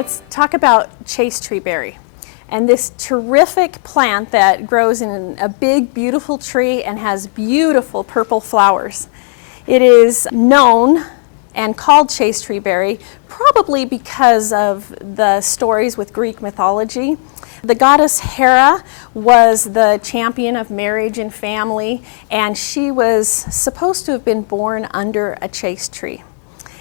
Let's talk about chaste tree berry. And this terrific plant that grows in a big, beautiful tree and has beautiful purple flowers. It is known and called chaste tree berry probably because of the stories with Greek mythology. The goddess Hera was the champion of marriage and family, and she was supposed to have been born under a chaste tree.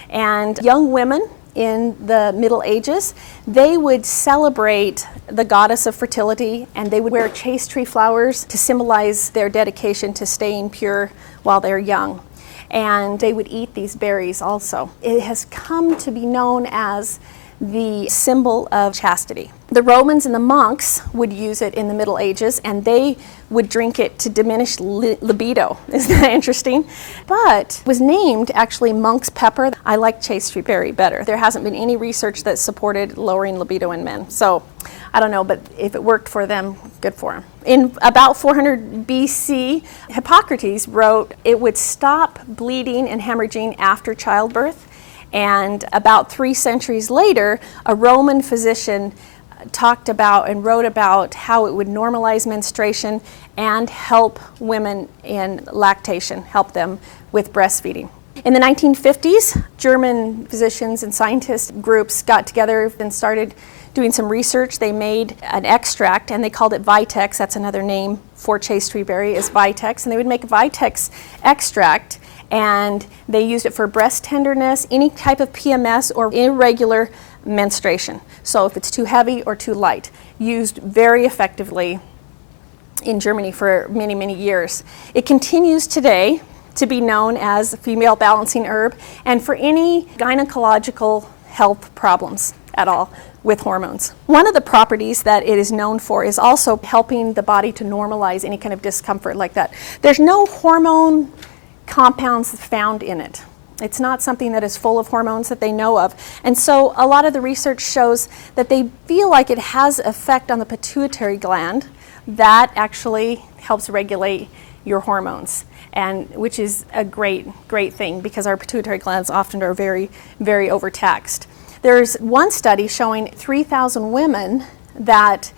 And young women in the Middle Ages, they would celebrate the goddess of fertility, and they would wear chaste tree flowers to symbolize their dedication to staying pure while they're young. And they would eat these berries also. It has come to be known as the symbol of chastity. The Romans and the monks would use it in the Middle Ages, and they would drink it to diminish libido. Isn't that interesting? But it was named actually monk's pepper. I like chaste tree berry better. There hasn't been any research that supported lowering libido in men. So I don't know, but if it worked for them, good for them. In about 400 BC, Hippocrates wrote it would stop bleeding and hemorrhaging after childbirth. And about 3 centuries later, a Roman physician talked about and wrote about how it would normalize menstruation and help women in lactation, help them with breastfeeding. In the 1950s, German physicians and scientist groups got together and started doing some research. They made an extract, and they called it Vitex. That's another name for chaste tree berry, is Vitex. And they would make a Vitex extract, and they used it for breast tenderness, any type of PMS, or irregular menstruation. So if it's too heavy or too light, used very effectively in Germany for many, many years. It continues today to be known as a female balancing herb, and for any gynecological health problems at all with hormones. One of the properties that it is known for is also helping the body to normalize any kind of discomfort like that. There's no hormone compounds found in it. It's not something that is full of hormones that they know of. And so a lot of the research shows that they feel like it has effect on the pituitary gland that actually helps regulate your hormones, and which is a great thing, because our pituitary glands often are very, very overtaxed. There's one study showing 3,000 women that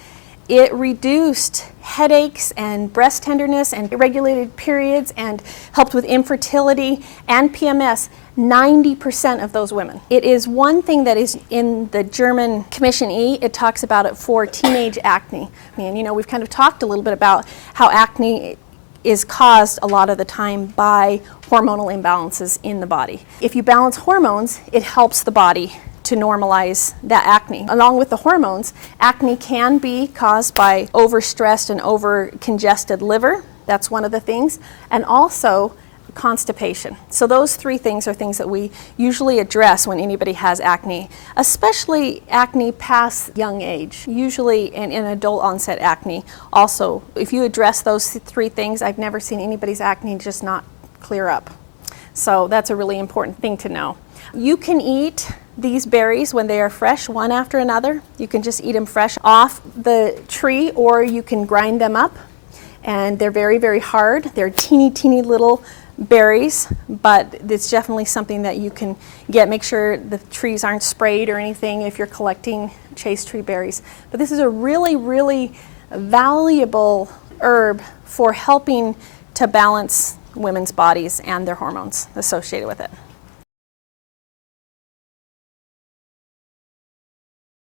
it reduced headaches and breast tenderness and irregulated periods and helped with infertility and PMS, 90% of those women. It is one thing that is in the German Commission E. It talks about it for teenage acne. I mean, we've kind of talked a little bit about how acne is caused a lot of the time by hormonal imbalances in the body. If you balance hormones, it helps the body to normalize that acne. Along with the hormones, acne can be caused by overstressed and over-congested liver. That's one of the things. And also constipation. So those 3 things are things that we usually address when anybody has acne, especially acne past young age. Usually in adult onset acne. Also, if you address those 3 things, I've never seen anybody's acne just not clear up. So that's a really important thing to know. You can eat these berries when they are fresh, one after another. You can just eat them fresh off the tree, or you can grind them up. And they're very, very hard. They're teeny little berries, but it's definitely something that you can get. Make sure the trees aren't sprayed or anything if you're collecting chaste tree berries. But this is a really, really valuable herb for helping to balance women's bodies and their hormones associated with it.